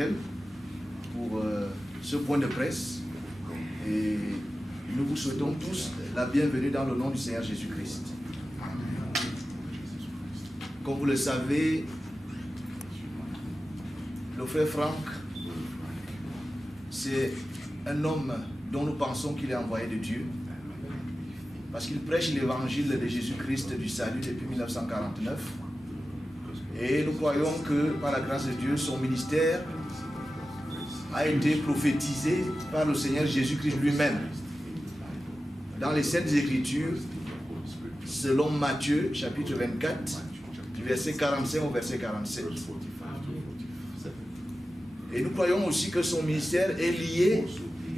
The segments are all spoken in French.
Chantelle pour ce point de presse. Et nous vous souhaitons tous la bienvenue dans le nom du Seigneur Jésus-Christ. Comme vous le savez, le frère Franck, c'est un homme dont nous pensons qu'il est envoyé de Dieu, parce qu'il prêche l'évangile de Jésus-Christ du salut depuis 1949. Et nous croyons que par la grâce de Dieu, son ministère a été prophétisé par le Seigneur Jésus-Christ lui-même dans les Saintes Écritures, selon Matthieu chapitre 24, du verset 45 au verset 47. Et nous croyons aussi que son ministère est lié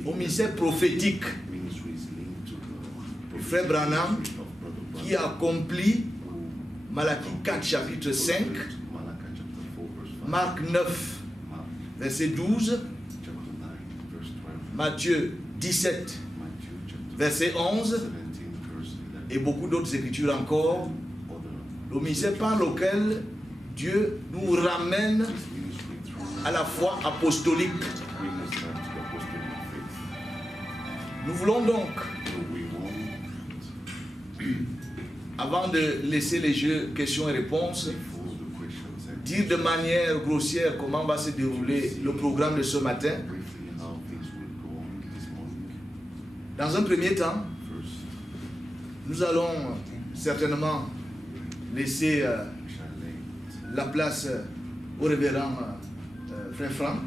au ministère prophétique du frère Branham, qui a accompli Malachie 4 chapitre 5, Marc 9 verset 12, Matthieu 17 verset 11 et beaucoup d'autres écritures encore, le ministère par lequel Dieu nous ramène à la foi apostolique. Nous voulons donc, avant de laisser les jeux questions et réponses, dire de manière grossière comment va se dérouler le programme de ce matin. Dans un premier temps, nous allons certainement laisser la place au révérend frère Franck,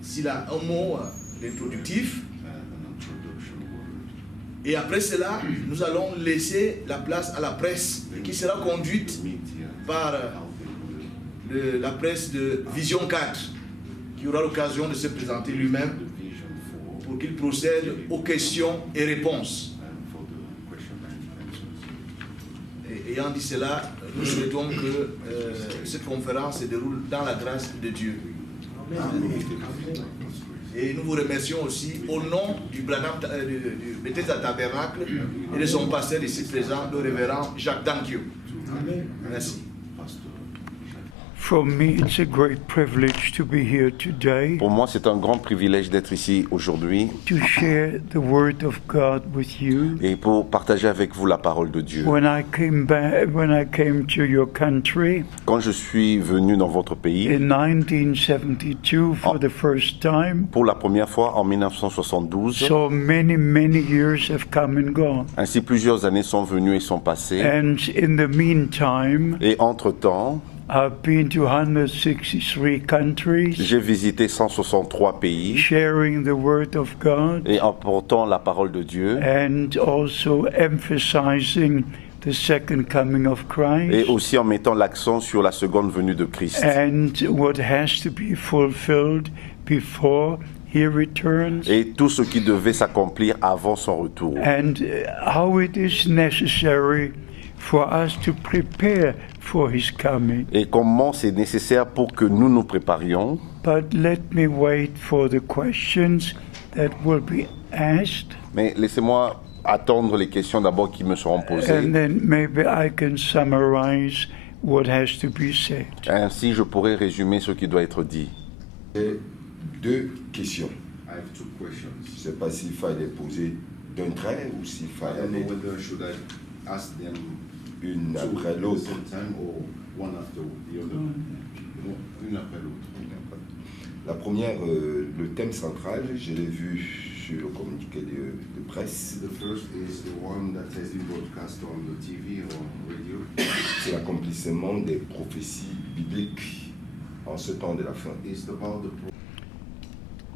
s'il a un mot introductif. Et après cela, nous allons laisser la place à la presse qui sera conduite par la presse de Vision 4, qui aura l'occasion de se présenter lui-même pour qu'il procède aux questions et réponses. Et ayant dit cela, nous souhaitons que cette conférence se déroule dans la grâce de Dieu. Et nous vous remercions aussi au nom du Bethesda Tabernacle et de son pasteur ici présent, le révérend Jacques Dankyo. Merci. For me, it's a great privilege to be here today. Pour moi, c'est un grand privilège d'être ici aujourd'hui To share the Word of God with you. et pour partager avec vous la parole de Dieu. When I came to your country Quand je suis venu dans votre pays, in 1972 for the first time, pour la première fois en 1972, so many years have come and gone. ainsi plusieurs années sont venues et sont passées. And in the meantime, Et entre-temps, I've been to 163 countries, j'ai visité 163 pays sharing the Word of God et apportant la parole de Dieu and also emphasizing the second coming of et Christ aussi en mettant l'accent sur la seconde venue de Christ and what has to be fulfilled before He returns, et tout ce qui devait s'accomplir avant son retour. and how it is necessary for us to prepare for His coming. Et comment c'est nécessaire pour que nous nous préparions. But let me wait for the questions that will be asked, Mais laissez-moi attendre les questions d'abord qui me seront posées. and then maybe I can summarize what has to be said. Ainsi, je pourrai résumer ce qui doit être dit. J'ai deux questions. I have two questions. Je ne sais pas s'il fallait les poser d'un trait ou s'il I fallait don't know whether should I ask them une two après at the l'autre. same time or one after the other. Une après l'autre. La première, le thème central, je l'ai vu sur le communiqué de presse, The first is the one that has been broadcast on the TV or radio. c'est l'accomplissement des prophéties bibliques en ce temps de la fin. It's about the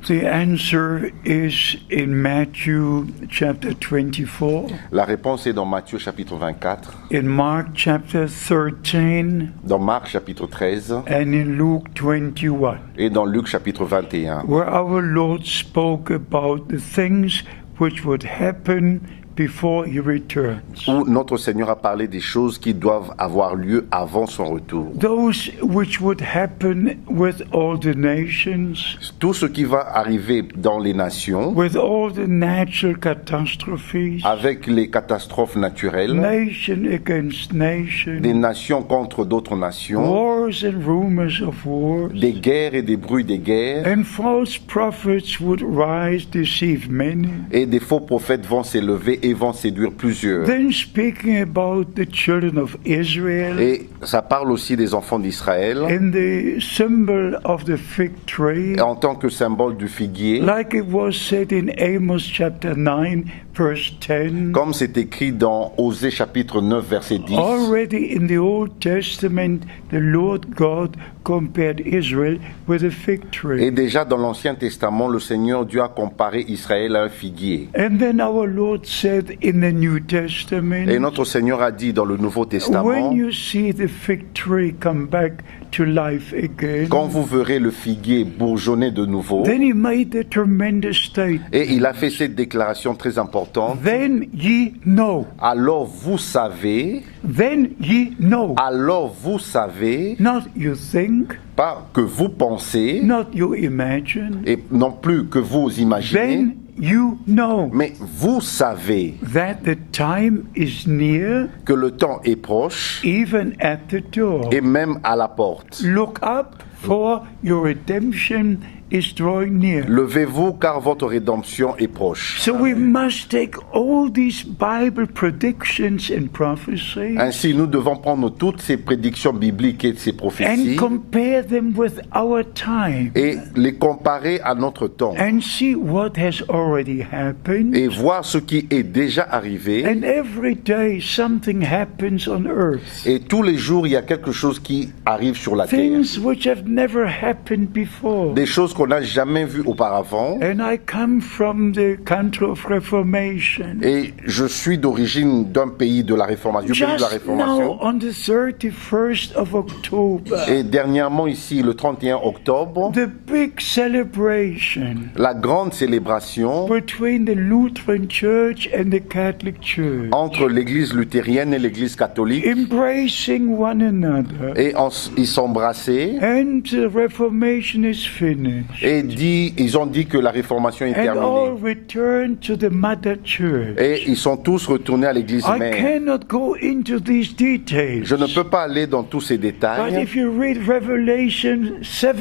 The answer is in Matthew chapter 24, La réponse est dans Matthieu chapitre 24, in Mark chapter 13, dans Marc chapitre 13 and in Luke 21, et dans Luc chapitre 21, where our Lord spoke about the things which would happen before He returns. où notre Seigneur a parlé des choses qui doivent avoir lieu avant son retour. Those which would happen with all the nations, Tout ce qui va arriver dans les nations, with all the natural catastrophes, avec les catastrophes naturelles, nation against des nation, nations contre d'autres nations, wars wars and rumors of wars, des guerres et des bruits des guerres, and false prophets would rise, deceive many. et des faux prophètes vont s'élever et vont séduire plusieurs. Then speaking about the children of Israel Et ça parle aussi des enfants d'Israël, and the symbol of the fig tree, en tant que symbole du figuier, like it was said in Amos chapter 9, verse 10. comme c'est écrit dans Osée chapitre 9, verset 10. Already in the Old Testament, the Lord God compared Israel with a fig tree. Et déjà dans l'Ancien Testament, le Seigneur Dieu a comparé Israël à un figuier. And then our Lord said in the New Testament, Et notre Seigneur a dit dans le Nouveau Testament, when you see the fig tree come back to life again, quand vous verrez le figuier bourgeonner de nouveau, then he made a tremendous statement. et il a fait cette déclaration très importante, Then ye know. alors vous savez, Then ye know. alors vous savez, Not you think, pas que vous pensez, not you imagine. et non plus que vous imaginez, Then you know mais vous savez that the time is near, que le temps est proche, even at the door. et même à la porte. Look up, for your redemption is drawing near. Levez-vous car votre rédemption est proche. So we must take all these Bible predictions and prophecies Ainsi, nous devons prendre toutes ces prédictions bibliques et ces prophéties and compare them with our time et les comparer à notre temps and see what has already happened. et voir ce qui est déjà arrivé. And every day something happens on earth. Et tous les jours, il y a quelque chose qui arrive sur la terre. Things which have never happened before. Des choses qu'on n'a jamais vues auparavant. And I come from the country of Reformation. Et je suis d'origine d'un pays de la Réformation, du pays de la Just now, Réformation. on the 31st of October, Et dernièrement ici, le 31 octobre, the big celebration la grande célébration between the Lutheran Church and the Catholic Church, entre l'église luthérienne et l'église catholique. embracing one another. Et ils s'embrassaient And the Reformation is finished. et ils ont dit que la Réformation est And all terminée. return to the Mother Church. Et ils sont tous retournés à l'église I mère. cannot go into these details. Je ne peux pas aller dans tous ces But détails, if you read Revelation 17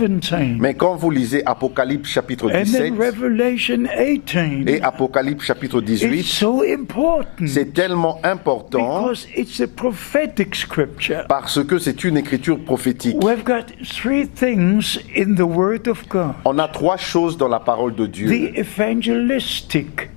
mais quand vous lisez Apocalypse chapitre and 17 then Revelation 18, et Apocalypse chapitre 18, it's so important c'est tellement important because it's a prophetic scripture. parce que c'est une écriture prophétique. We've got three things in the Word of God. On a trois choses dans la parole de Dieu. The evangelistic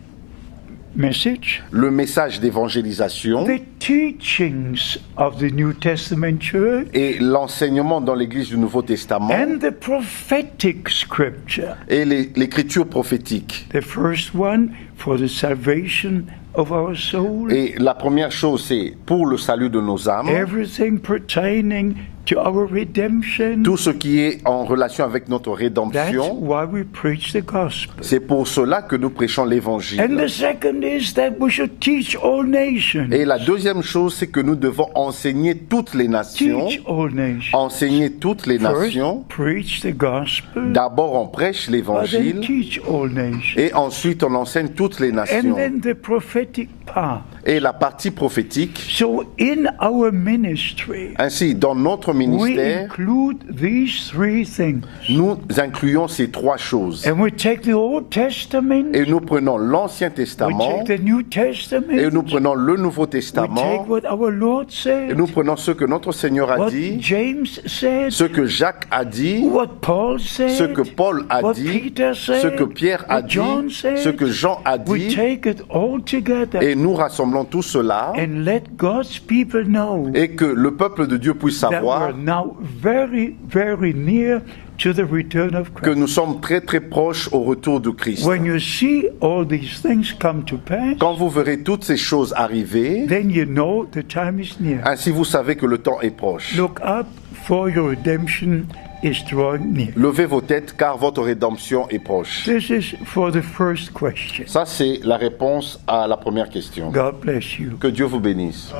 message, Le message d'évangélisation the teachings of the New Testament church, et l'enseignement dans l'église du Nouveau Testament and the prophetic scripture. et l'écriture prophétique. The first one for the salvation of our soul, Et la première chose, c'est pour le salut de nos âmes, everything pertaining to our redemption. tout ce qui est en relation avec notre That's rédemption. why we preach the gospel. C'est pour cela que nous prêchons And l'évangile. the second is that we should teach all nations. Et la deuxième chose, c'est que nous devons enseigner toutes les nations. Teach all nations. Enseigner toutes les First, nations. preach the gospel, D'abord, on prêche but then l'évangile teach all nations. et ensuite on enseigne toutes les And nations. then the prophetic part. Et la partie prophétique, So in our ministry, ainsi, dans notre we ministère, include these three things. nous incluons ces trois choses. And we take the Old Testament, Et nous prenons l'Ancien we Testament take the New et Testament, nous prenons le Nouveau we Testament take what our Lord et said, nous prenons ce que notre Seigneur a what dit, James said, ce que Jacques a dit, what Paul said, ce que Paul a what dit, Peter said, ce que Pierre a what John dit, said. ce que Jean a We dit, take it all together et nous rassemblons tout cela and let God's people know et que le peuple de Dieu puisse that savoir we're now very, very near to the return of que Christ. nous sommes très très proches au retour de Christ. When you see all these things come to pass, Quand vous verrez toutes ces choses arriver, then you know the time is near. ainsi vous savez que le temps est proche. Look up, for your redemption is drawing near. Levez vos têtes car votre rédemption est proche. This is for the first question. Ça, c'est la réponse à la première question. God bless you. Que Dieu vous bénisse.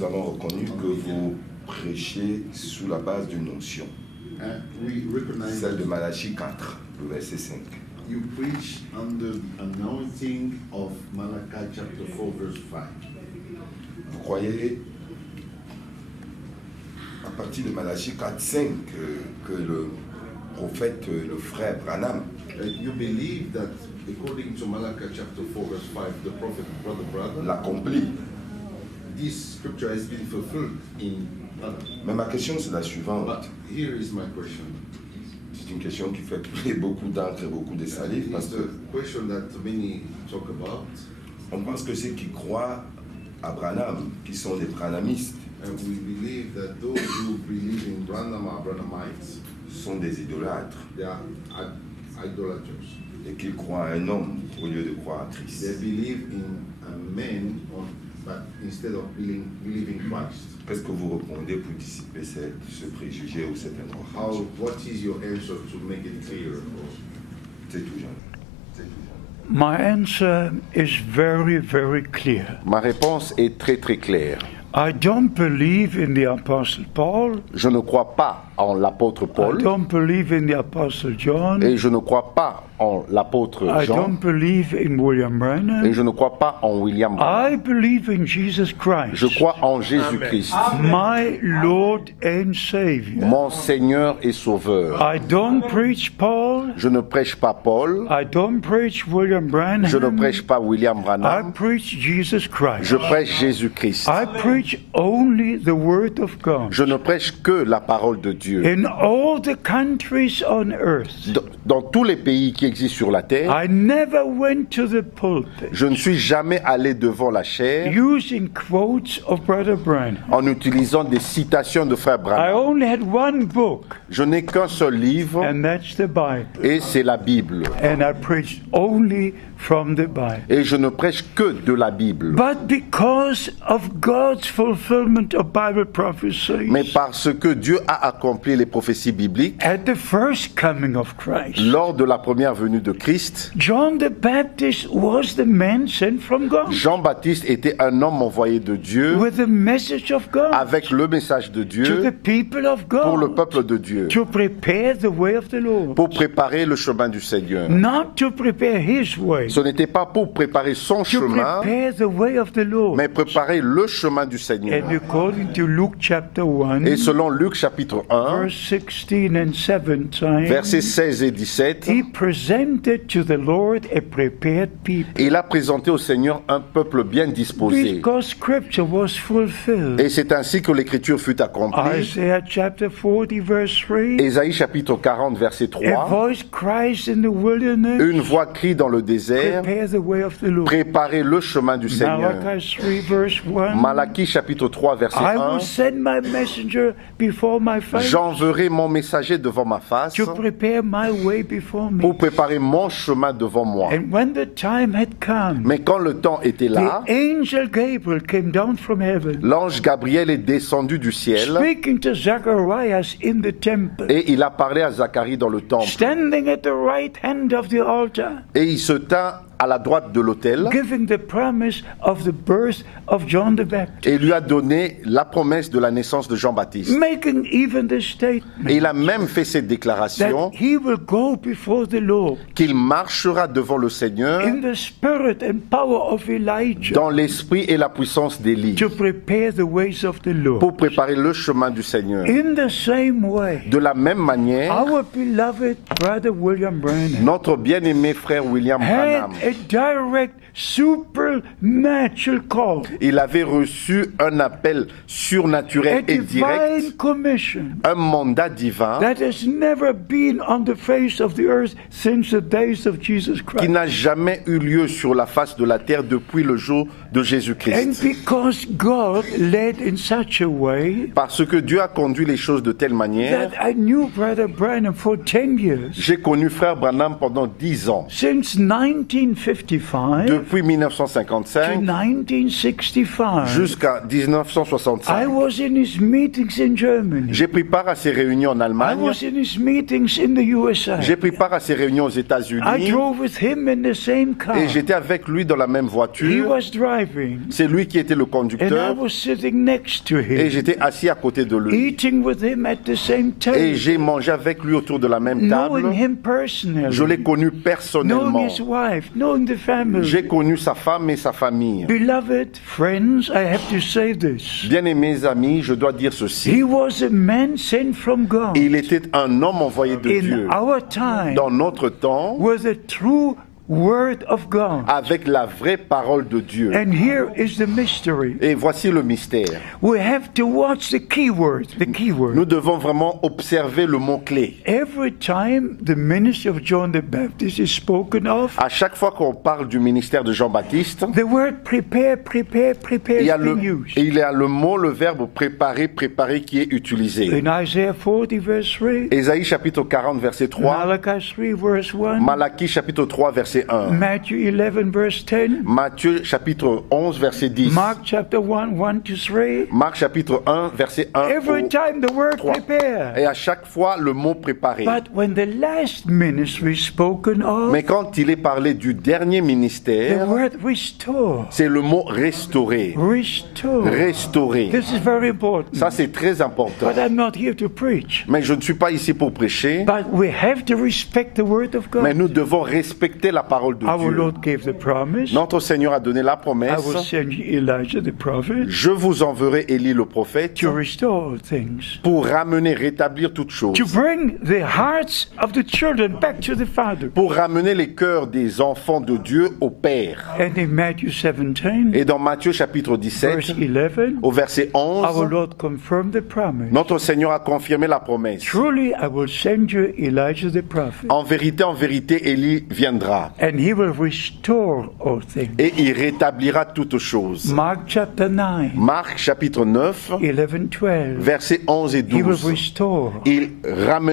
Nous avons reconnu que vous prêchez sous la base d'une onction, We recognize celle de Malachie 4, le verset 5. you preach under the anointing of Malachi chapter 4 verse 5. Vous croyez à partir de Malachie 4:5 que le prophète, le frère Branham, You believe that according to Malachi chapter 4 verse 5, the prophet Brother Branham, l'accomplit. this scripture has been fulfilled in Branham. Mais ma question c'est la suivante. But here is my question. C'est une question qui fait couler beaucoup d'encre et beaucoup de salive parce It's que the question that many talk about. on pense que ceux qui croient à Branham, qui sont des branhamistes, And we believe that those who believe in Branham are Branhamites. sont des idolâtres They are idolaters. et qu'ils croient à un homme au lieu de croire à They Christ. believe in a man, but instead of believing Christ. Qu'est-ce que vous répondez pour dissiper ce préjugé ou cette incompréhension? What is your answer to make it clear? C'est tout, Jean. C'est tout, Jean. My answer is very, very clear. Ma réponse est très très claire. I don't believe in the Apostle Paul. Je ne crois pas en l'apôtre I Paul don't believe in the Apostle John. et je ne crois pas en l'apôtre I Jean don't believe in William et Branham. je ne crois pas en William Branham. I believe in Jesus Christ, Je crois en Jésus-Christ, my Lord and Savior. mon Seigneur et Sauveur. I don't preach Paul. Je ne prêche pas Paul, I don't preach William Branham. je ne prêche pas William I Branham, preach Jesus Christ. je prêche Jésus-Christ. I preach only the Word of God. Je ne prêche que la parole de Dieu. In all the countries on earth, Dans tous les pays qui existent sur la terre, I never went to the pulpit je ne suis jamais allé devant la chaire using quotes of Brother Branham. en utilisant des citations de frère I Branham. only had one book, Je n'ai qu'un seul livre and that's the Bible. et c'est la Bible. And I preached only from the Bible. Et je ne prêche que de la Bible. But because of God's fulfillment of Bible prophecy, Mais parce que Dieu a accompli les prophéties bibliques, at the first coming of Christ, lors de la première venue de Christ, John the Baptist was the man sent from God Jean-Baptiste était un homme envoyé de Dieu with the message of God avec le message de to the Dieu people of pour le God peuple de Dieu, to prepare the way of the Lord, pour préparer le chemin du Seigneur. not to prepare His way, Ce n'était pas pour préparer son to chemin, prepare the way of the Lord. mais préparer le chemin du Seigneur. And according to Luke chapter 1, Et selon Luc chapitre 1, verse 16 and 17, versets 16 et 17, He presented to the Lord a prepared people, il a présenté au Seigneur un peuple bien disposé. because Scripture was fulfilled. Et c'est ainsi que l'écriture fut accomplie. Isaiah chapter 40 verse 3, Ésaïe chapitre 40 verset a 3, voice cries in the wilderness, une voix crie dans le désert, prepare the way of the Lord. préparez le chemin du Seigneur. Malachi 3 verse 1, Malachie chapitre 3 verset I 1, will send my messenger before my face j'enverrai mon messager devant ma face to prepare my way before me. pour préparer mon chemin devant moi. And when the time had come, Mais quand le temps était là, the angel Gabriel came down from heaven, l'ange Gabriel est descendu du ciel speaking to Zacharias in the temple, et il a parlé à Zacharie dans le temple. standing at the right hand of the altar, Et il se tint à la droite de l'autel giving the promise of the birth of John the Baptist, et lui a donné la promesse de la naissance de Jean-Baptiste. making even the statement Et il a même fait cette déclaration that he will go before the Lord qu'il marchera devant le Seigneur in the spirit and power of Elijah dans l'esprit et la puissance d'Élie to prepare the ways of the Lord. pour préparer le chemin du Seigneur. In the same way, De la même manière, our beloved brother William Branham notre bien-aimé frère William had Branham, a direct supernatural call, il avait reçu un appel a surnaturel et direct, divine commission un mandat divin that has never been on the face of the earth since the days of Jesus qui Christ. n'a jamais eu lieu sur la face de la terre depuis le jour de And Jésus-Christ. because God led in such a way Parce que Dieu a conduit les choses de telle manière, that I knew Brother Branham for 10 years, j'ai connu frère Branham pendant 10 ans, since 1955 depuis to 1955 1965. jusqu'à I 1965. was in his meetings in Germany. J'ai pris part à ces réunions en I Allemagne, was in his meetings in the USA. j'ai pris part à ces réunions aux I États-Unis drove with him in the same car. et j'étais avec lui dans la même He voiture. was driving, C'est lui qui était le and I conducteur was sitting next to et him, j'étais assis à côté de lui. eating with him at the same Et table, j'ai mangé avec lui autour de la même knowing table. him Je l'ai personally, connu knowing personnellement. his wife, knowing known the family. J'ai connu sa femme et sa famille. Beloved friends, I have to say this. Bien-aimés amis, je dois dire ceci. He was a man sent from God. Il était un homme envoyé de In Dieu our time, dans notre temps with a true word of God. avec la vraie parole de Dieu. And here is the mystery. Et voici le mystère. We have to watch the key word. The key word. Nous devons vraiment observer le mot-clé. Every time the ministry of John the Baptist is spoken of, À chaque fois qu'on parle du ministère de Jean-Baptiste, the word prepare il y a is being used. le mot, le verbe préparer, préparer qui est utilisé. In Isaiah 40 verse 3, Ésaïe chapitre 40 verset 3, Malachi 3 verse 1, Malachie chapitre 3 verset 1, Matthew 11 verse 10, Matthieu chapitre 11 verset 10, Mark chapter 1, 1 to 3. Marc chapitre 1 verset 1 Every au time the word 3. prepare. Et à chaque fois le mot préparer. But when the last ministry is spoken of, Mais quand il est parlé du dernier the ministère, word restore. c'est le mot restaurer. Restore. Restaurer. This is very important. Ça c'est très important. But I'm not here to preach. Mais je ne suis pas ici pour prêcher, But we have to respect the word of mais God. nous devons respecter la parole de Our Dieu. Lord gave the promise. Notre Seigneur a donné la I will promesse. send you Elijah the prophet Je vous enverrai Élie le prophète to restore all things. pour ramener, rétablir toutes choses. To bring the hearts of the children back to the Father. Pour ramener les cœurs des enfants de Dieu au Père. And in Matthew 17, Et dans Matthieu chapitre 17, verse 11, au verset our 11, Lord confirmed the promise. notre Seigneur a confirmé la promesse. Truly, I will send you Elijah the prophet, En vérité, Élie viendra and he will restore all things. et il rétablira toutes choses. Mark chapter 9, Marc chapitre 9, 11, 12. versets 11 et He will 12. restore. Il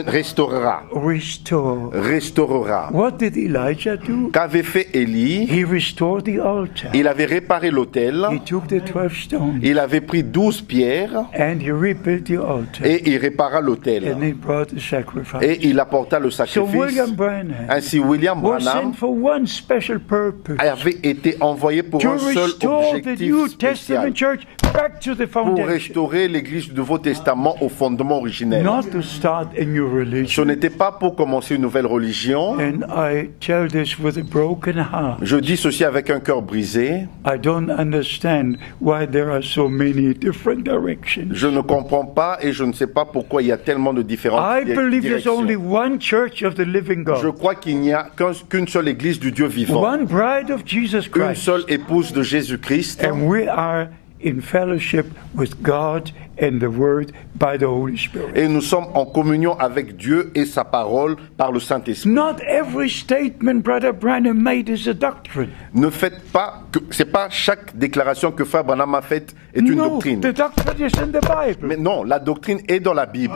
restaurera. Restore. Restaurera. What did Elijah do? Qu'avait fait Élie? He restored the altar. Il avait réparé l'autel. He took the 12 stones Il avait pris 12 pierres and he rebuilt the altar. et il répara l'autel. And he brought the sacrifice. Et il apporta le So sacrifice. William Branham Ainsi, William was Branham sent for one special purpose. avait été envoyé pour To un seul restore the objectif New spécial, Testament church back to the pour foundation. restaurer l'Église du Nouveau Testament au fondement originel. Not to start a new Ce religion. n'était pas pour commencer une nouvelle religion. And I tell this with a broken heart. Je dis ceci avec un cœur brisé. I don't understand why there are so many different directions. Je ne comprends pas et je ne sais pas pourquoi il y a tellement de différentes I believe there's directions. only one church of the living Je God. crois qu'il n'y a qu'une seule Église du Dieu vivant. One bride of Jesus Une Christ. seule épouse de Jésus-Christ. And we are in fellowship with God and the Word by the Holy Spirit. Et nous sommes en communion avec Dieu et sa parole par le Saint-Esprit. Not every statement Brother Branham made is a doctrine. Ne faites pas que c'est pas chaque déclaration que Frère Branham a faite est une No, doctrine. the doctrine is in the Bible. Mais non, la doctrine est dans la Bible.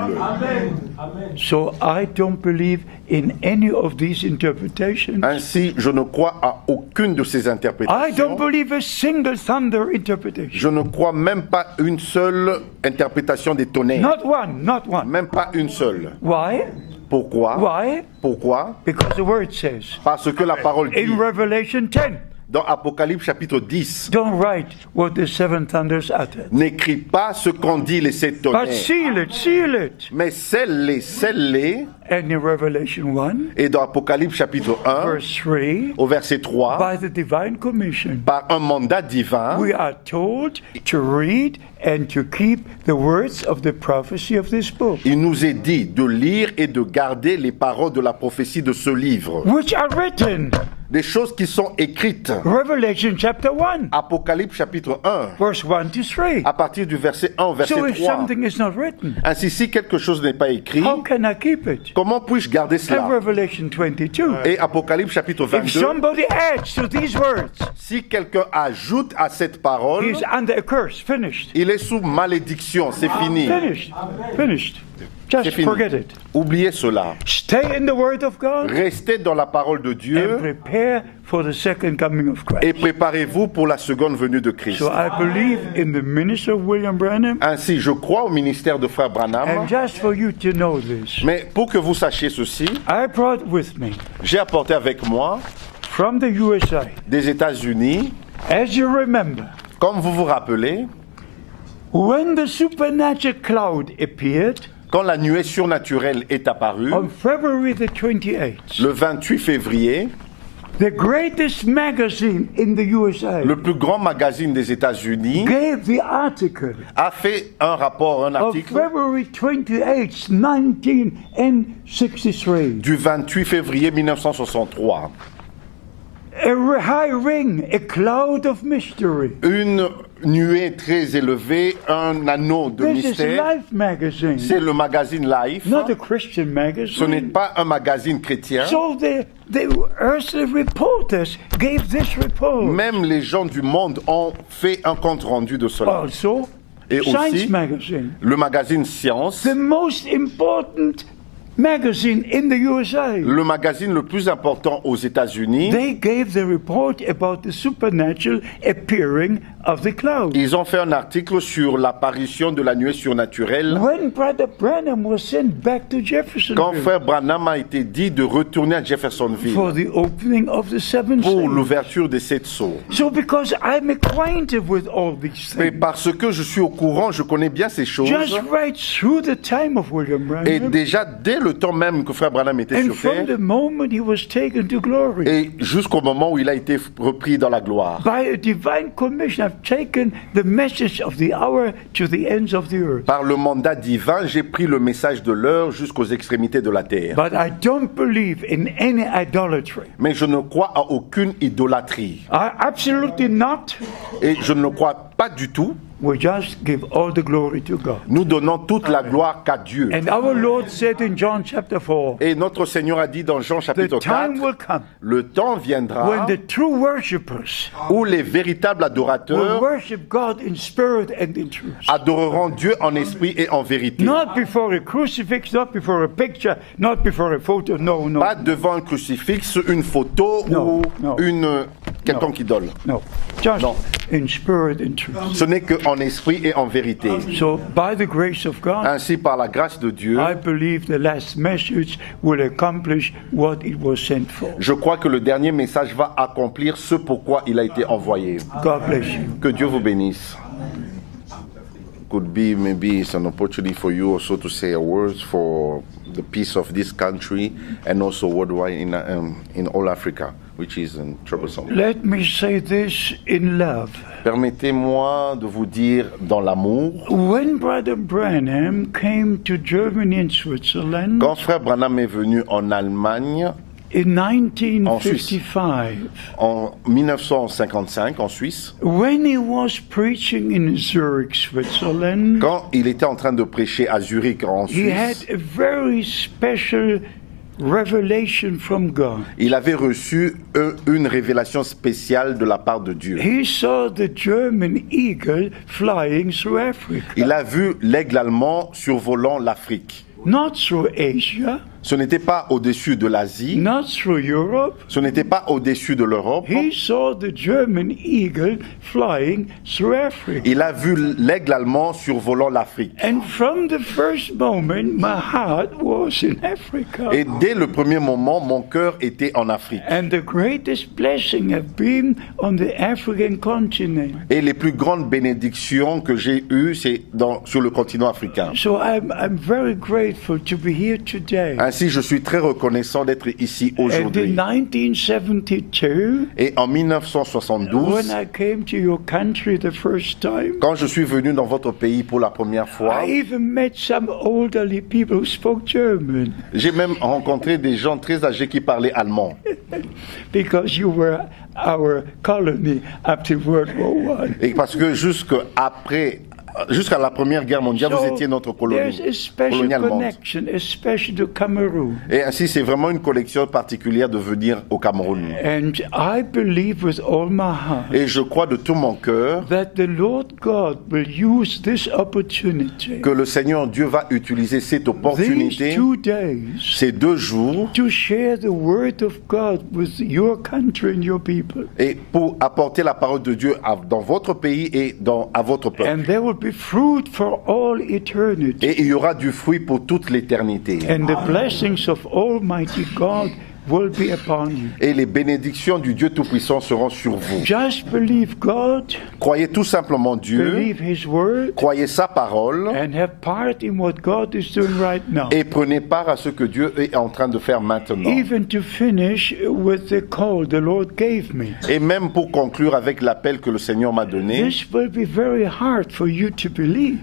So I don't believe in any of these interpretations. Ainsi, je ne crois à aucune de ces I don't interprétations. believe a single thunder interpretation. Je ne crois même pas une seule interprétation des tonnerres. Not one, not one. Même pas une seule. Why? Pourquoi? Why? Pourquoi? Because the Word says Parce que la parole dit in Revelation 10, dans Apocalypse chapitre 10, don't write what the seven thunders uttered, n'écris pas ce qu'ont dit les sept but tonnerres, seal it. mais scelle-les. And in Revelation 1, Et dans Apocalypse chapitre 1, verse 3, au verset 3, by the divine commission, par un mandat divin, we are told to read and to keep the words of the prophecy of this book, il nous est dit de lire et de garder les paroles de la prophétie de ce livre. which are written. Des choses qui sont écrites. Revelation chapter 1, Apocalypse chapitre 1, verse 1 to 3. à partir du verset 1 au verset So if 3. something is not written, Ainsi, si quelque chose n'est pas écrit, how can I keep it? comment puis-je garder And cela? Revelation 22. Et Apocalypse chapitre If 22, somebody adds to these words, si quelqu'un ajoute à cette he parole, is under a curse. Finished. il est sous malédiction, c'est fini. Finished. Finished. C'est Just fini. forget it. Oubliez cela. Stay in the Word of God Restez dans la parole de and Dieu prepare for the second coming of et Christ. préparez-vous pour la seconde venue de Christ. So I believe in the ministry of William Branham. Ainsi, je crois au ministère de Frère Branham, And just for you to know this, mais pour que vous sachiez ceci, I brought with me j'ai apporté avec moi from the USA, des États-Unis, as you remember, comme vous vous rappelez, when the supernatural cloud appeared quand la nuée surnaturelle est apparue, on February the 28th, le 28 février, The greatest magazine in the USA Le plus grand magazine des États-Unis gave the article a fait un rapport, un of article February 28, 1963. du 28 février 1963. A high ring, a cloud of mystery. Une nuée très élevée, un anneau de This is mystère. Life magazine, C'est le magazine Life. not a Christian Ce n'est magazine. pas un magazine chrétien. So the earthly reporters gave this report. Même les gens du monde ont fait un compte rendu de cela. Also, Et Science aussi, magazine, le magazine Science, the most important magazine in the USA. le magazine le plus important aux États-Unis, They gave the report about the supernatural appearing of the cloud. ils ont fait un article sur l'apparition de la nuée surnaturelle. When Brother Branham was sent back to Quand Jeffersonville frère Branham a été dit de retourner à Jeffersonville for the opening of the seven pour seals. l'ouverture des 7 sceaux. So because I'm acquainted with all these Et things, parce que je suis au courant, je connais bien ces choses. just right through the time of William Et Branham, déjà dès le temps même que frère Branham était and sur from terre, the moment he was taken to glory, et jusqu'au moment où il a été repris dans la gloire. by a divine commission, I've taken the message of the hour to the ends of the earth. Par le mandat divin, j'ai pris le message de l'heure jusqu'aux extrémités de la terre. But I don't believe in any idolatry. Mais je ne crois à aucune idolâtrie. Absolutely not. Et je ne crois pas du tout. We just give all the glory to God. Nous donnons toute la gloire qu'à Dieu. And our Lord said in John chapter 4, Et notre Seigneur a dit dans Jean the chapitre 4, time will come le temps viendra when the true worshippers où les véritables will adorateurs worship God in spirit and in truth. adoreront Dieu en esprit et en vérité. Not before a crucifix, not before a picture, not before a photo. No, no, Pas devant un crucifix, une photo Non, ou non. une quelconque idole. no. Just No. in spirit and truth. Ce n'est qu'en esprit et en vérité. So, by the grace of God, Ainsi, par la grâce de Dieu, I believe the last message will accomplish what it was sent for. je crois que le dernier message va accomplir ce pourquoi il a été envoyé. God bless you. Que Dieu vous bénisse. Could be maybe it's an opportunity for you also to say a word for the peace of this country and also worldwide in all Africa, which is troublesome. Let me say this in love. Permettez-moi de vous dire dans l'amour, When Brother Branham came to Germany and Switzerland quand frère Branham est venu en Allemagne in 1955, en 1955 en Suisse, when he was preaching in Zurich, Switzerland, quand il était en train de prêcher à Zurich en he had Suisse, a very special revelation from God. il avait reçu une révélation spéciale de la part de Dieu. He saw the German eagle flying through Africa, Il a vu l'aigle allemand survolant l'Afrique. not through Asia, Ce n'était pas au-dessus de l'Asie, not through Europe. ce n'était pas au-dessus de l'Europe. He saw the German eagle flying through Africa. Il a vu l'aigle allemand survolant l'Afrique. And from the first moment, my heart was in Africa. Et dès le premier moment, mon cœur était en Afrique. And the greatest blessing have been on the African continent. Et les plus grandes bénédictions que j'ai eues, c'est sur le continent africain. So I'm very grateful to be here today. Ainsi, je suis très reconnaissant d'être ici And in aujourd'hui. 1972, Et en when 1972, I came to your country the first time, quand je suis venu dans votre pays pour la première fois, I even met some elderly people who spoke German j'ai même rencontré des gens très âgés qui parlaient allemand. because you were our colony after World War I. Et parce que jusqu'à la Première Guerre mondiale, vous étiez notre there's colonie, a special colonie allemande. connection, especially to Cameroon. Et ainsi, c'est vraiment une collection particulière de venir au Cameroun. And I believe with all my heart Et je crois de tout mon cœur that the Lord God will use this opportunity, que le Seigneur Dieu va utiliser cette these opportunité, 2 days, ces 2 jours, to share the word of God with your country and your people. et pour apporter la parole de Dieu dans votre pays et à votre peuple. And there will be fruit for all eternity. Et il y aura du fruit pour toute l'éternité. And the blessings of Almighty God will be upon you. Et les bénédictions du Dieu Tout-Puissant seront sur vous. Just believe God, Croyez tout simplement Dieu, believe His word, croyez sa parole and have part in what God is doing right now. et prenez part à ce que Dieu est en train de faire maintenant. Even to finish with the call the Lord gave me. Et même pour conclure avec l'appel que le Seigneur m'a donné, This will be very hard for you to believe.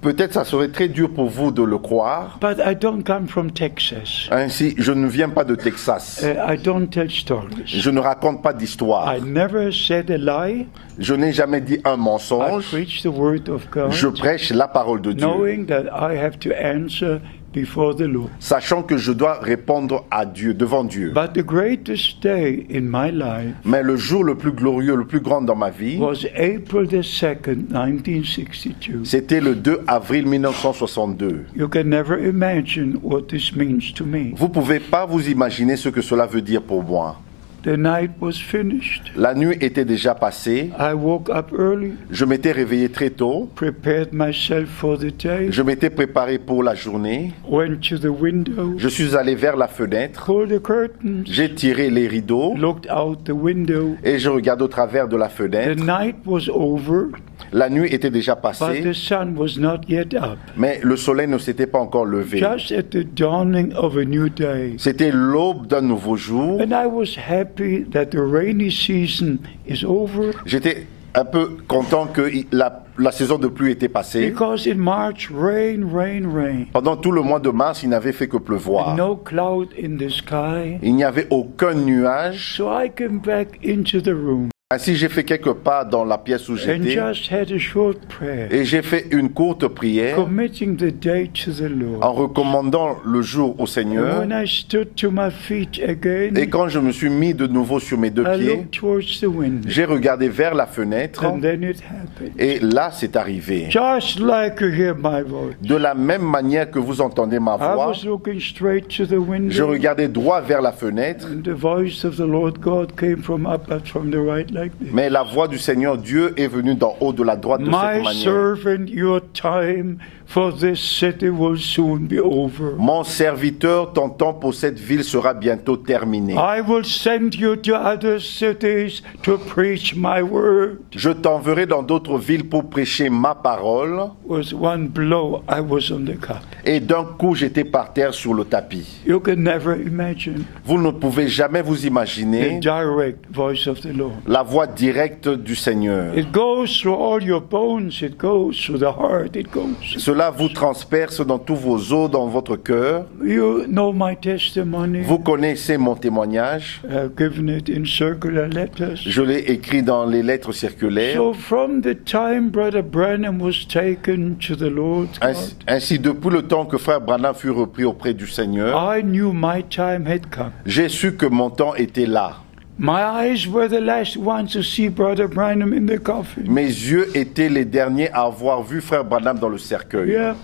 peut-être ça serait très dur pour vous de le croire. But I don't come from Texas. Ainsi, je ne viens pas de Texas. I don't tell stories. Je ne raconte pas d'histoire. I never said a lie. Je n'ai jamais dit un I mensonge. preach the word of God, Je prêche la parole de Dieu, knowing that I have to answer before the Lord. sachant que je dois répondre à Dieu, devant Dieu. But the greatest day in my life Mais le jour le plus glorieux, le plus grand dans ma vie, was April the 2nd, 1962. c'était le 2 avril 1962. You can never imagine what this means to me. Vous ne pouvez pas vous imaginer ce que cela veut dire pour moi. The night was finished. La nuit était déjà passée. I woke up early, Je m'étais réveillé très tôt. prepared myself for the day, Je m'étais préparé pour la journée. went to the window, Je suis allé vers la fenêtre. pulled the curtains, J'ai tiré les rideaux looked out the window. et je regarde au travers de la The fenêtre. night was over, La nuit était déjà but passée, the sun was not yet up. mais le soleil ne s'était pas encore levé. Just at the dawning of a new day. C'était l'aube d'un nouveau jour. And I was happy that the rainy season is over, J'étais un peu content que la saison de pluie était passée. because in March, rain, rain, rain. Pendant tout le mois de mars, il n'avait fait que pleuvoir. No cloud in the sky. Il n'y avait aucun nuage. So I came back into the room Ainsi, j'ai fait quelques pas dans la pièce où and j'étais just had a short prayer, et j'ai fait une courte prière committing the day to the Lord. en recommandant le jour au And Seigneur. when I stood to my feet Et again, quand je me suis mis de nouveau sur mes deux I pieds, looked towards the window, j'ai regardé vers la fenêtre and then it happened. et là, c'est arrivé. Just like you hear my voice. De la même manière que vous entendez ma I voix, was looking straight to the je window, regardais droit vers la fenêtre, and the voice of the Lord God came from up and from the right like this. mais la voix du Seigneur Dieu est venue d'en haut de la droite de cette My manière. servant, your time for this city will soon be over. Mon serviteur, ton temps pour cette ville sera bientôt terminé. I will send you to other cities to preach my word. Je t'enverrai dans d'autres villes pour prêcher ma parole. With one blow, I was on the carpet. Et d'un coup, j'étais par terre sur le tapis. You can never imagine Vous ne pouvez jamais vous the imaginer direct voice of the Lord. la voix directe du Seigneur. It goes through all your bones. It goes through the heart. It goes. Cela vous transperce dans tous vos os, dans votre cœur. You know my testimony. Vous connaissez mon témoignage. I've given it in circular letters. Je l'ai écrit dans les lettres circulaires. So from the time Brother Branham was taken to the Lord God, Ainsi, depuis le temps que frère Branham fut repris auprès du Seigneur, I knew my time had come. j'ai su que mon temps était là. My eyes were the last ones to see Brother Branham in the coffin. Mes yeux étaient les derniers à avoir vu frère Branham dans le cercueil. Yeah.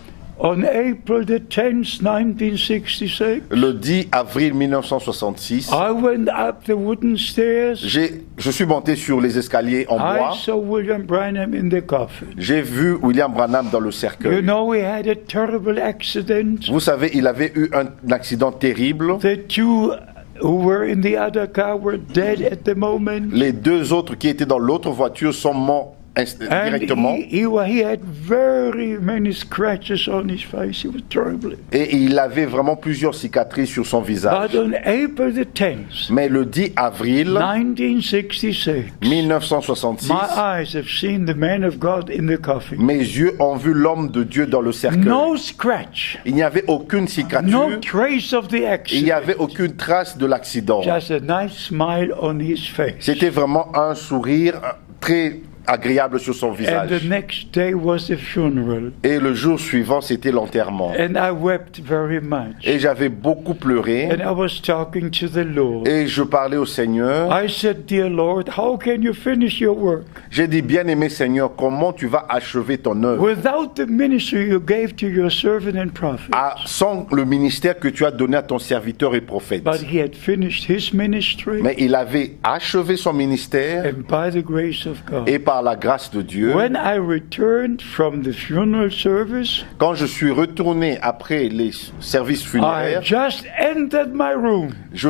On April the 10th, 1966, Le 10 avril 1966, I went up the wooden stairs. je suis monté sur les escaliers en I bois. saw William Branham in the coffin. J'ai vu William Branham dans le You cercueil. know, he had a terrible accident. Vous savez, il avait eu un accident terrible. The two who were in the other car were dead at the moment. Les deux autres qui étaient dans l'autre voiture sont morts And directement. he had very many scratches on his face. He was terrible. Et il avait vraiment plusieurs cicatrices sur son visage. But on April the 10th, Mais le 10 avril 1966, 1966, my eyes have seen the man of God in the coffin. mes yeux ont vu l'homme de Dieu dans le cercueil. No scratch, Il n'y avait aucune no cicature, trace of the il n'y accident. avait aucune trace de l'accident. Just a nice smile on his face. C'était vraiment un sourire très agréable sur son And the visage. next day was the funeral. Et le jour suivant, c'était l'enterrement. And I wept very much. Et j'avais beaucoup pleuré. And I was talking to the Lord. Et je parlais au Seigneur. I said, Dear Lord, how can you finish your work J'ai dit, bien-aimé Seigneur, comment tu vas achever ton œuvre without the ministry you gave to your servant and prophet? sans le ministère que tu as donné à ton serviteur et prophète. But he had finished his ministry, Mais il avait achevé son ministère and by the grace of God, et par par la grâce de Dieu, when I returned from the funeral service, quand je suis retourné après les services I funéraires, just entered my room. je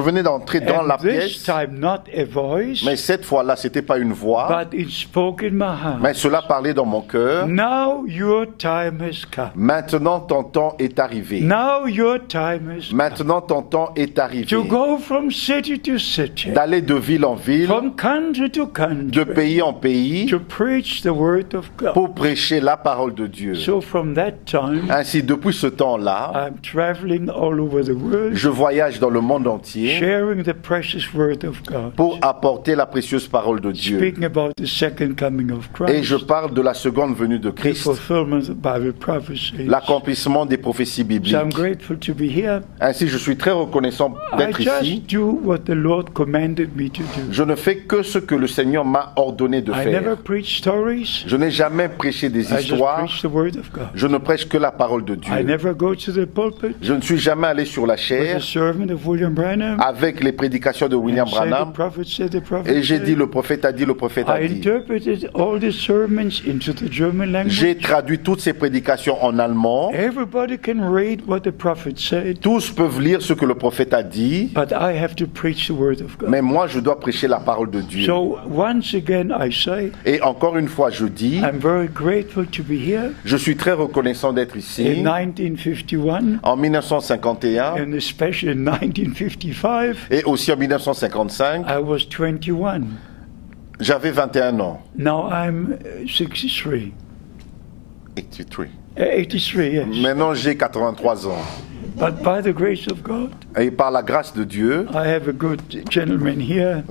venais d'entrer dans la And this pièce, time, not a voice, mais cette fois-là, c'était pas une voix, but it spoke in my heart. mais cela parlait dans mon cœur. Now your time has come. Maintenant, ton temps est arrivé. Now your time has come. Maintenant, ton temps est arrivé. To go from city to city, D'aller de ville en ville, from country to de country, pays en pays, to preach the word of God. pour prêcher la parole de Dieu. So from that time, Ainsi, depuis ce temps-là, I'm traveling all over the world, je voyage dans le monde entier sharing the precious word of God, pour apporter la précieuse parole de Dieu. speaking about the second coming of Et je Christ, parle de la seconde venue de the Christ, fulfillment of Bible prophecies. l'accomplissement des prophéties bibliques. So I'm grateful to be here. Ainsi, je suis très reconnaissant I d'être ici. just do what the Lord commanded me to do. Je ne fais que ce que le Seigneur m'a ordonné de I never faire. preach stories. Je n'ai jamais prêché des I just histoires. preach the word of God. Je ne prêche que la parole de I Dieu. never go to the pulpit Je ne suis jamais allé sur la with a chair sermon of William Branham avec les prédications de William and say the Branham prophet said, the prophet et j'ai said. dit le prophète a dit, le prophète a I dit. interpreted all the sermons into the German J'ai language. traduit toutes ces prédications en allemand. Everybody can read what the prophet said, Tous peuvent lire ce que le prophète a dit, but I have to preach the word of God. mais moi je dois prêcher la parole de Dieu. So once again I say, Et encore une fois je dis, I'm very grateful to be here. je suis très reconnaissant d'être In ici. 1951, En 1951 and especially in 1955, et aussi en 1955, I was 21. j'avais 21 ans. Now I'm 63. 83. 83, yes. Maintenant j'ai 83 ans. But by the grace of God, Et par la grâce de Dieu, I have a good gentleman here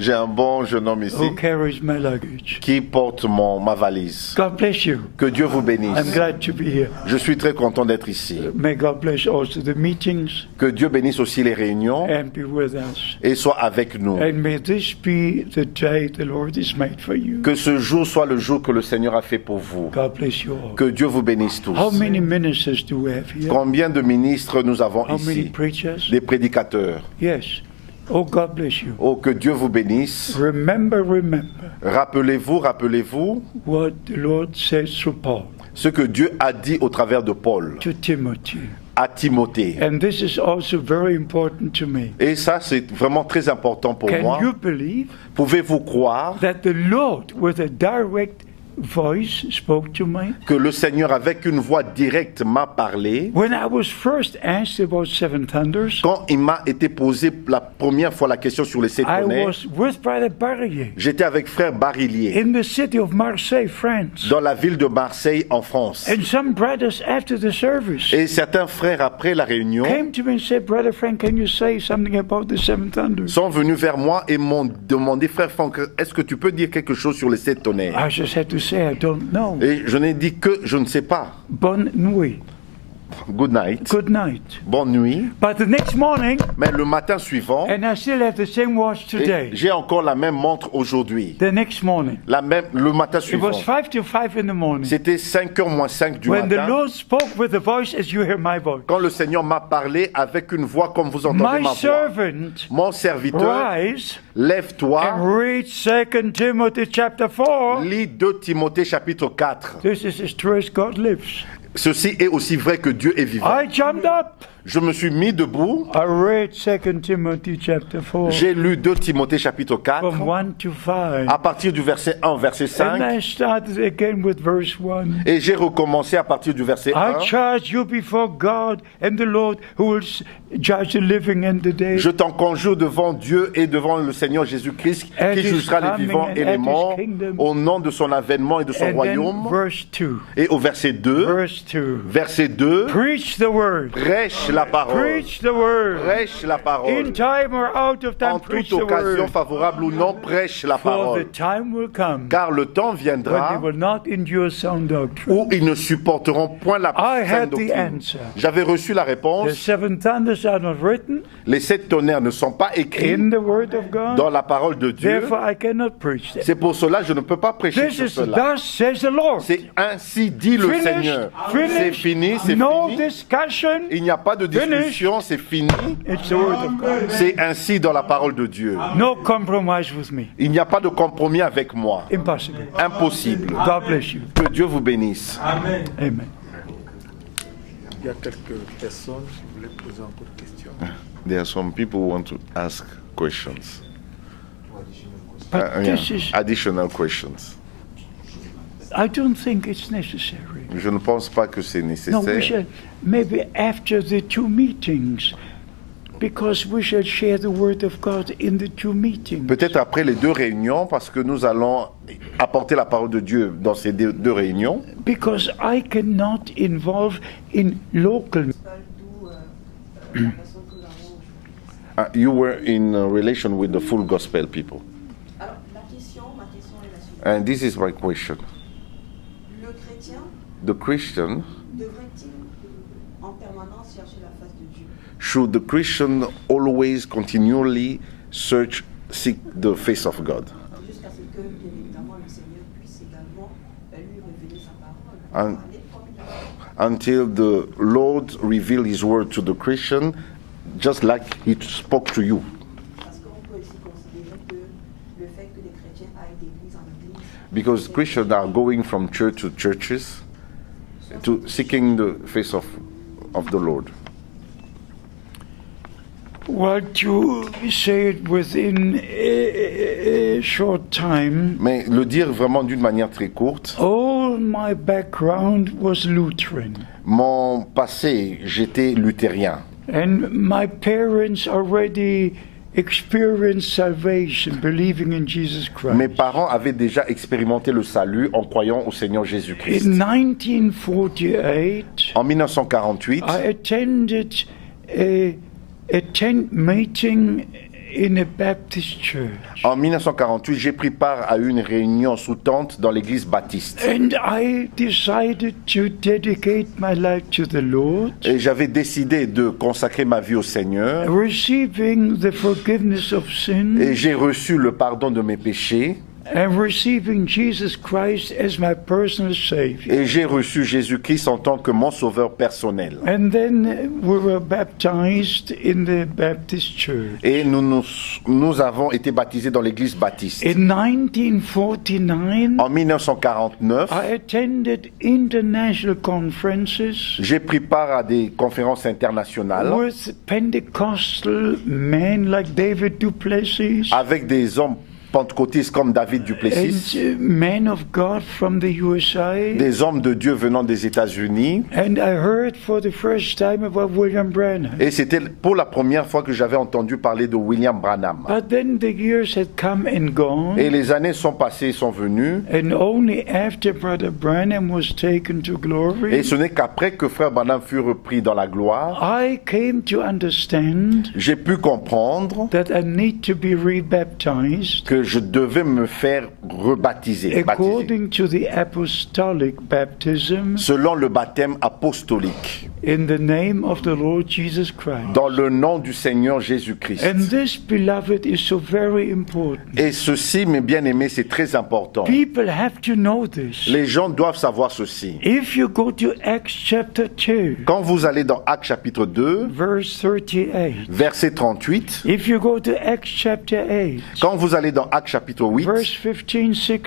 j'ai un bon jeune homme ici who carries my luggage. qui porte ma valise. God bless you. Que Dieu vous I'm bénisse. glad to be here. Je suis très content d'être ici. May God bless also the meetings Que Dieu bénisse aussi les réunions and be with us. et soit avec nous. And may this be the day the Lord has made for you. Que ce jour soit le jour que le Seigneur a fait pour vous. God bless you all. Que Dieu vous bénisse tous. How many ministers do we have here? Combien de ministres nous avons How many ici? preachers? Des prédicateurs. Yes. Oh, God bless you. Oh, que Dieu vous bénisse. Remember Rappelez-vous what the Lord says through Paul ce que Dieu a dit au travers de Paul to Timothy. à Timothée. And this is also very important to me. Et ça, c'est vraiment très important pour moi. Can you believe Pouvez-vous croire that the Lord, with a direct voice, spoke to me? que le Seigneur, avec une voix directe, m'a parlé When I was first asked about Seven Thunders, quand il m'a été posé la première fois la question sur les sept I tonnerres? was with Brother Barrier J'étais avec frère Barillier in the city of Marseille, France. dans la ville de Marseille, en France. And some brothers after the service Et certains frères, après la réunion, came to me and said, Brother Frank, can you say something about the Seven Thunders? sont venus vers moi et m'ont demandé, frère Franck, est-ce que tu peux dire quelque chose sur les sept tonnerres? I just had to say, I don't know. Et je n'ai dit que je ne sais pas. Bonne nuit. Good night. Good night. Bonne nuit. But the next morning, Mais le matin suivant, and I still have the same watch et today. j'ai encore la même montre aujourd'hui. The next morning. Le matin It suivant. was 5 to 5 in the morning. C'était 5h moins 5 du When the matin. Lord spoke with a voice as you hear my voice. Quand le Seigneur m'a parlé avec une voix comme vous entendez My ma voix. servant, Mon serviteur, rise lève-toi, and read 2 Timothy chapter 4. lis 2 Timothée chapitre 4. This is as true as God lives. Ceci est aussi vrai que Dieu est vivant. I jumped up. Je me suis mis debout. I read 2 Timothy chapter 4 J'ai lu 2 Timothée chapitre 4 from 1 to 5. à partir du verset 1 au verset And 5 I started again with verse 1. et j'ai recommencé à partir du verset I 1. charge you before God and the Lord who will judge the living and the dead. Je t'en conjure devant Dieu et devant le Seigneur Jésus-Christ At qui his jugera les coming vivants and et at les his morts kingdom. au nom de son avènement et de son And then royaume. verse 2. Et au verset 2, Verse 2. verset 2, Preach the word. prêche la parole. Preach the word. Prêche la In parole. time or out of time, En preach toute the occasion, word. favorable ou non, prêche la For the parole. time will come Car le temps when they viendra will not endure sound doctrine. où ils ne supporteront point la I saine had the doctrine. answer. J'avais reçu la The réponse. 7 thunders are not written Les sept tonnerres ne sont pas écrits in the word of God. dans la parole de Dieu. Therefore, I cannot preach them. C'est pour cela que je ne peux pas prêcher This sur is cela. thus says the Lord. C'est ainsi dit le Finished, Seigneur. C'est fini, c'est No fini. discussion. Il n'y a pas de discussion, c'est fini. It's the word of God. C'est ainsi dans la parole de Dieu. No compromise with me. Il n'y a pas de compromis avec moi. Impossible. Impossible. God bless you. Que Dieu vous bénisse. Amen. Il y a quelques personnes qui voulaient poser encore des questions. There are some people who want to ask questions. But this is, Additional questions. I don't think it's necessary. Je ne pense pas que c'est No, we nécessaire. should, maybe after the two meetings, because we should share the word of God in the two meetings. Peut-être après les deux réunions, parce que nous allons apporter la parole de Dieu dans ces deux réunions. Because I cannot involve in local. You were in a relation with the full gospel people. Alors, ma question est la suivante. And this is my question. Le chrétien The Christian, devrait-il en permanence chercher la face de Dieu? should the Christian always continually seek the face of God? Jusqu'à ce que, bien évidemment, le Seigneur puisse également lui révéler sa parole. And- Parler comme il a parlé. Until the Lord reveal his word to the Christian, just like he spoke to you. Parce qu'on peut aussi considérer que le fait que les chrétiens aillent d'église en église, Because Christians are going from church to churches to seeking the face of the Lord. Well, to say it within a short time, Mais le dire vraiment d'une manière très courte, all my background was Lutheran. mon passé, j'étais luthérien. And my parents already experienced salvation, believing in Jesus Christ. Mes parents avaient déjà expérimenté le salut en croyant au Seigneur Jésus-Christ. In 1948, En 1948, I attended a tent meeting in a Baptist church. en 1948, j'ai pris part à une réunion sous tente dans l'église baptiste. And I decided to dedicate my life to the Lord, Et j'avais décidé de consacrer ma vie au Seigneur. receiving the forgiveness of Et sin j'ai reçu le pardon de mes péchés. and receiving Jesus Christ as my personal Savior. Et j'ai reçu Jésus-Christ en tant que mon sauveur personnel. And then we were baptized in the Baptist church. Et nous avons été baptisés dans l'église baptiste. In 1949, En 1949, I attended international conferences j'ai pris part à des conférences internationales with Pentecostal men like David Duplessis avec des hommes pentecôtistes comme David Duplessis, and men of God from the USA. des hommes de Dieu venant des États-Unis. And I heard for the first time about William Branham. Et c'était pour la première fois que j'avais entendu parler de William Branham. But then the years had come and gone, Et les années sont passées, sont venues. and only after Brother Branham was taken to Et glory, ce n'est qu'après que frère Branham fut repris dans la gloire, I came to understand j'ai pu comprendre that I need to be rebaptized que je devais me faire rebaptiser, baptiser, according to the apostolic baptism selon le baptême apostolique, in the name of the Lord Jesus Christ. dans le nom du Seigneur Jésus-Christ. And this, beloved, is so very important. Et ceci, mes bien-aimés, c'est très important. People have to know this. Les gens doivent savoir ceci. If you go to Acts chapter 2, Quand vous allez dans Actes chapitre 2, verse 38, verset 38, if you go to Acts chapter 8, quand vous allez dans Actes chapitre 8, verse 15, 16,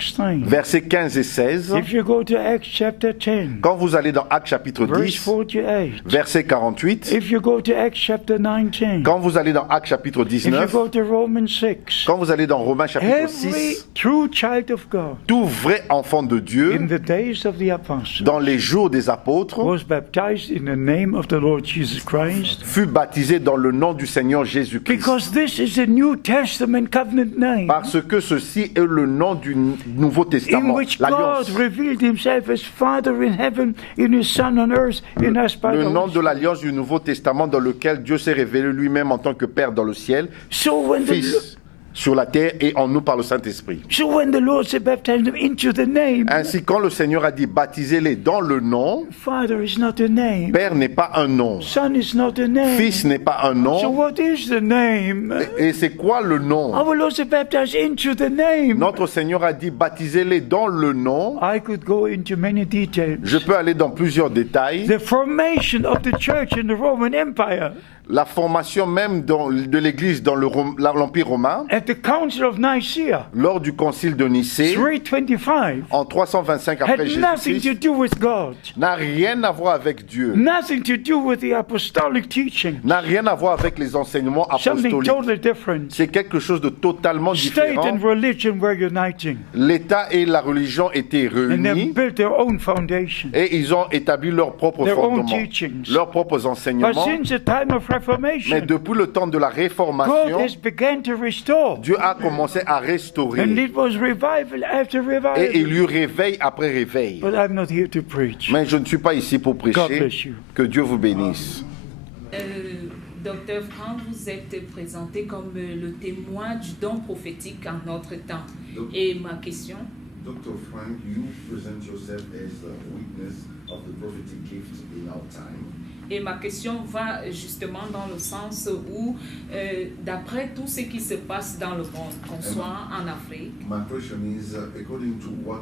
versets 15 et 16, if you go to Acts chapter 10, quand vous allez dans Actes chapitre verse 10, 48, verset 48, if you go to Acts chapter 19, quand vous allez dans Actes chapitre if you 19, go to Romans 6, quand vous allez dans Romains chapitre every 6, true child of God tout vrai enfant de in Dieu, the days of the apostles dans les jours des apôtres, was baptized in the name of the Lord Jesus Christ, fut baptisé dans le nom du Seigneur Jésus-Christ. because this is the New Testament covenant name Parce que ceci est le nom du Nouveau in Testament, which God l'Alliance. revealed himself as Father in heaven, in his Son on earth, in us by Le the nom Holy de l'Alliance du Nouveau Testament dans lequel Dieu s'est révélé lui-même en tant que Père dans le ciel, So when Fils sur la terre et en nous par le Saint-Esprit. So when the Lord said, baptize them into the name, Ainsi, quand le Seigneur a dit baptisez-les dans le nom, Father is not a name, Père n'est pas un nom, Son is not a name. Fils n'est pas un So nom. what is the name? Et c'est quoi le nom? Our Lord said, baptize into the name. Notre Seigneur a dit baptisez-les dans le nom. I could go into many details. Je peux aller dans plusieurs détails. The formation of the church in the Roman Empire La formation même de l'Église dans l'Empire romain, at the Council of Nicaea, lors du concile de Nicée, 325, en 325 had après nothing to Jésus-Christ, do with God, n'a rien à voir avec Dieu, nothing to do with the apostolic teaching, n'a rien à voir avec les enseignements something apostoliques. totally different. C'est quelque chose de totalement State différent. and religion were uniting, L'État et la religion étaient and they réunis built their own foundation, et ils ont établi leurs propres their own fondements, teachings. leurs propres But enseignements. since the time of Mais Reformation, depuis le temps de la God Réformation, has begun to restore, Dieu a commencé à and restaurer it was revival after et il revival. y eut réveil après réveil. But I'm not here to preach. Mais je ne suis pas ici pour God prêcher. bless you. Que Dieu vous bénisse. Docteur Franck, vous êtes présenté comme le témoin du don prophétique en notre temps. Et ma question, Dr. Frank, you present yourself as a witness of the prophetic gift in our time. et ma question va justement dans le sens où, d'après tout ce qui se passe dans le monde, qu'on soit en Afrique, My question is, according to what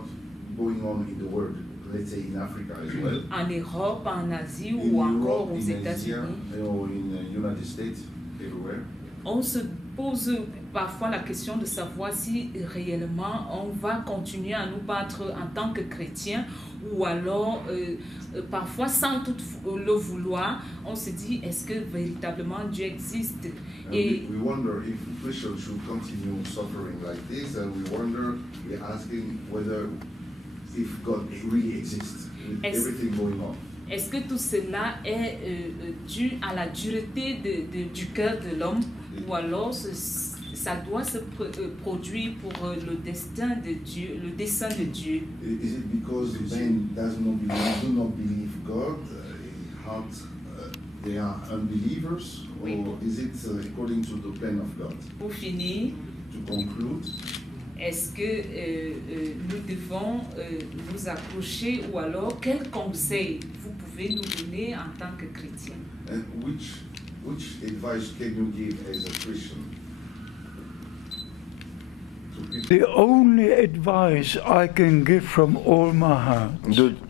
going on in the world, let's say in Africa as well, en Europe, en Asie in ou encore Europe, aux in Asia, États-Unis, or in the United States, everywhere, on se pose parfois la question de savoir si réellement on va continuer à nous battre en tant que chrétiens ou alors parfois sans tout le vouloir, on se dit est-ce que véritablement Dieu existe? Et we wonder if Christians should continue suffering like this, and we're asking whether if God really exists with everything going on. est-ce que tout cela est dû à la dureté du cœur de l'homme ou alors ça doit se produire pour le destin de Dieu, le dessein de Dieu? Is it because men do not believe God, they are unbelievers, Oui. or is it according to the plan of God? Pour finir, To conclude, est-ce que nous devons nous accrocher ou alors quel conseil vous pouvez nous donner en tant que chrétien? and which advice can you give as a Christian to people? The only advice I can give from all my heart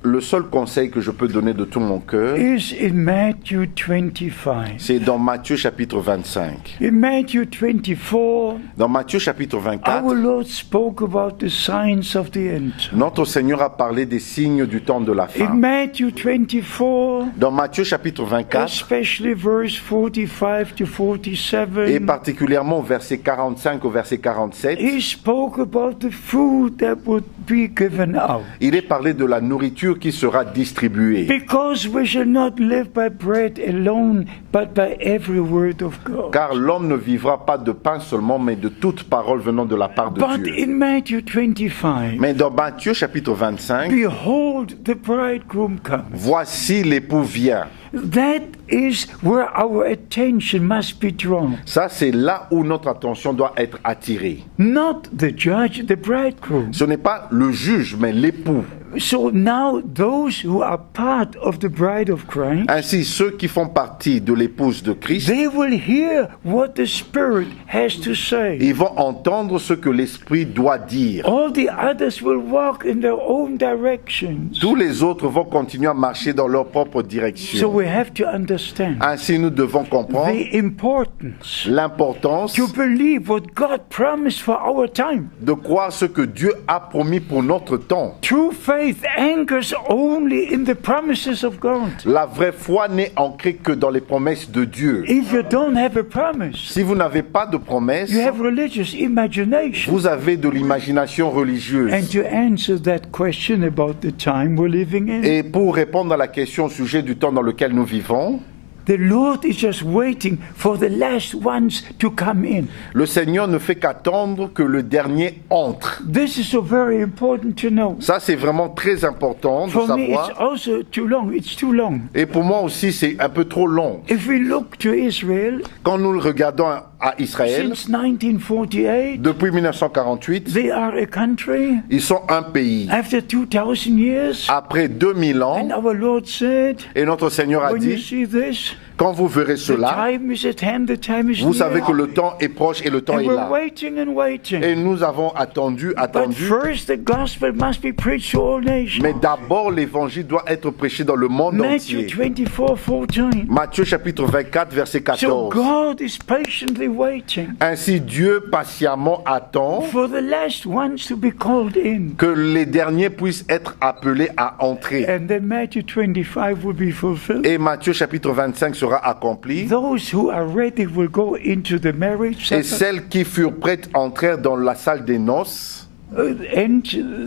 Le seul conseil que je peux donner de tout mon cœur, is in Matthew 25. c'est dans Matthieu chapitre 25. In Matthew 24, Dans Matthieu chapitre 24, our Lord spoke about the signs of the end. notre Seigneur a parlé des signes du temps de la In fin. Matthew 24, Dans Matthieu chapitre 24, especially verse 45 to et 47, particulièrement au verset 45 au verset 47, he spoke about the food that would be given out. il est parlé de la nourriture qui sera distribuée. Because we shall not live by bread alone, but by every word of God. Car l'homme ne vivra pas de pain seulement, mais de toute parole venant de la part de But Dieu. in Matthew 25, Mais dans Matthieu chapitre 25, behold, the bridegroom comes. voici l'époux vient. That is where our attention must be drawn. Ça, c'est là où notre attention doit être attirée. Not the judge, the bridegroom. Ce n'est pas le juge, mais l'époux. So now those who are part of the bride of Christ, Ainsi, ceux qui font partie de l'épouse de Christ, they will hear what the Spirit has to say. ils vont entendre ce que l'Esprit doit dire. All the others will walk in their own directions. Tous les autres vont continuer à marcher dans leur propre So direction. we have to understand Ainsi, nous devons comprendre the importance l'importance to believe what God promised for our time. de croire ce que Dieu a promis pour notre temps. True faith anchors only in the promises of God. La vraie foi n'est ancrée que dans les promesses de Dieu. If you don't have a promise, Si vous n'avez pas de promesse, you have religious imagination. vous avez de l'imagination religieuse. And to answer that question about the time we're living in, Et pour répondre à la question au sujet du temps dans lequel nous vivons, the Lord is just waiting for the last ones to come in. le Seigneur ne fait qu'attendre que le dernier entre. This is so very important to know. Ça, c'est vraiment très important de For me, it's savoir. also too long. It's too long. Et pour moi aussi, c'est un peu trop long. If we look to Israel, Quand nous regardons à Israël. Since 1948, Depuis 1948, they are a country. ils sont un pays. After 2000 years, Après 2000 ans, and our Lord said, et notre Seigneur a when you dit, see this, quand vous verrez the cela, time is at hand, the time is vous savez near. que le temps est proche et le temps And est we're là. waiting and waiting. Et nous avons attendu. But first, the gospel must be preached to all nations. Mais d'abord, l'évangile doit être prêché dans le monde Matthew entier. 24:14. Matthieu chapitre 24, verset So 14. God is patiently waiting Ainsi, Dieu patiemment attend for the last ones to be called in. que les derniers puissent être appelés à entrer. And then Matthew 25 will be fulfilled. Et Matthieu chapitre 25 sera accompli. Those who are ready will go into the marriage Et supper. celles qui furent prêtes entrèrent dans la salle des noces. And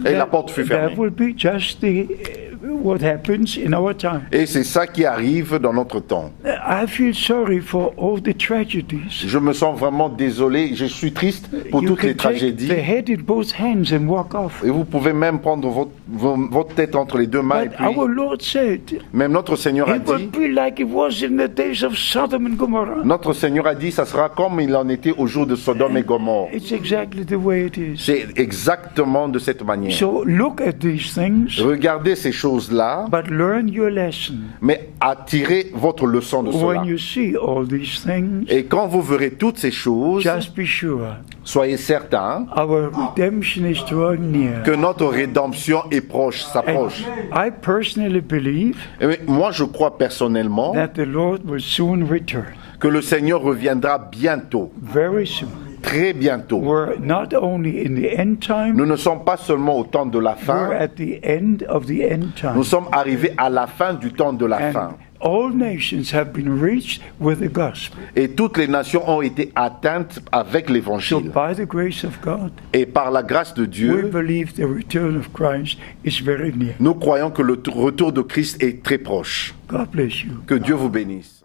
la porte fut fermée. that will be just what happens in our time. Et c'est ça qui arrive dans notre temps. I feel sorry for all the tragedies. Je me sens vraiment désolé, je suis triste pour You toutes les can take tragédies. the head in both hands and walk off. Et vous pouvez même prendre votre tête entre les deux mains. Et But puis, our Lord said, même notre Seigneur a it will dit, be like it was in the days of Sodom and Gomorrah. notre Seigneur a dit, ça sera comme il en était au jour de Sodome et Gomorrhe. It's exactly the way it is. C'est exactement de cette manière. So look at these things, Regardez ces choses-là, but learn your lesson. mais attirez votre leçon de cela. When you see all these things, Et quand vous verrez toutes ces choses, just be sure soyez certains our redemption is drawing near. que notre rédemption est proche, s'approche. I personally believe Et moi, je crois personnellement that the Lord will soon return, que le Seigneur reviendra bientôt, very soon. très bientôt. We're not only in the end time, Nous ne sommes pas seulement au temps de la we're fin, at the end of the end nous time. sommes arrivés à la fin du temps de la And fin. all nations have been reached with the gospel. Et toutes les nations ont été atteintes avec So l'évangile. by the grace of God, Et par la grâce de we Dieu, believe the return of Christ is very near. nous croyons que le retour de Christ est très proche. God bless you. Que Dieu vous bénisse.